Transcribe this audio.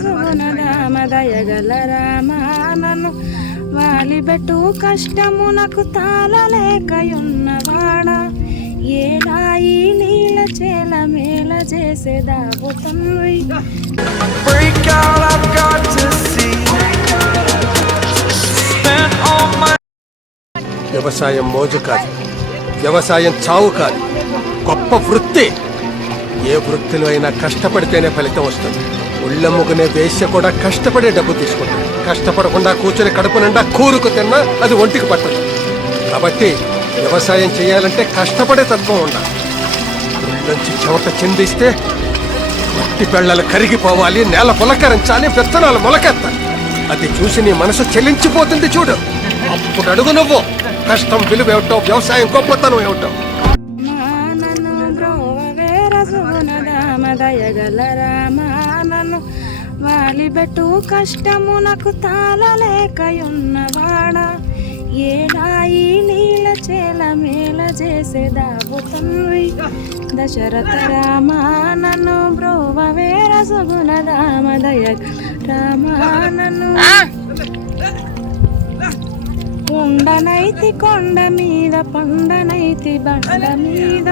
సుగుణదామదయగల రామా నన్ను వాలిబెట్టు కష్టమునకు తాళలేకయున్నవాడా ఏలాయి నీల చేల మేల చేసేదావు తండ్రి. వ్యవసాయం మోజు కాదు, వ్యవసాయం చావు కాదు, గొప్ప వృత్తి. ఏ వృత్తిలో అయినా కష్టపడితేనే ఫలితం వస్తుంది. ఉళ్ళమ్ముకునే వేశ్య కూడా కష్టపడే డబ్బు తీసుకుంటాడు. కష్టపడకుండా కూర్చొని కడుపు నిండా కూరుకు తిన్నా అది ఒంటికి పట్టదు. కాబట్టి వ్యవసాయం చేయాలంటే కష్టపడే తత్వం ఉండాలి. ఒళ్ళొంచి చెమట చిందిస్తే మట్టి పెళ్ళలు కరిగిపోవాలి, నేల పులకరించాలి, విత్తనాలు మొలకెత్తాలి. అది చూసి నీ మనసు చెల్లించిపోతుంది చూడు. అప్పుడు అడుగు నువ్వు కష్టం విలువ ఏమిటో, వ్యవసాయం గొప్పతనం ఏమిటో. దయగల రామా నన్ను వాలిబెట్టు కష్టమునకు తాళలేకయున్నవాడా ఏలాయి నీల చేల మేల చేసేదావు తండ్రి. దశరథ రామా నన్ను బ్రోవవేర సుగుణదామ దయగల రామా నన్ను ఉండనైతి కొండ మీద పండనైతి బండ మీద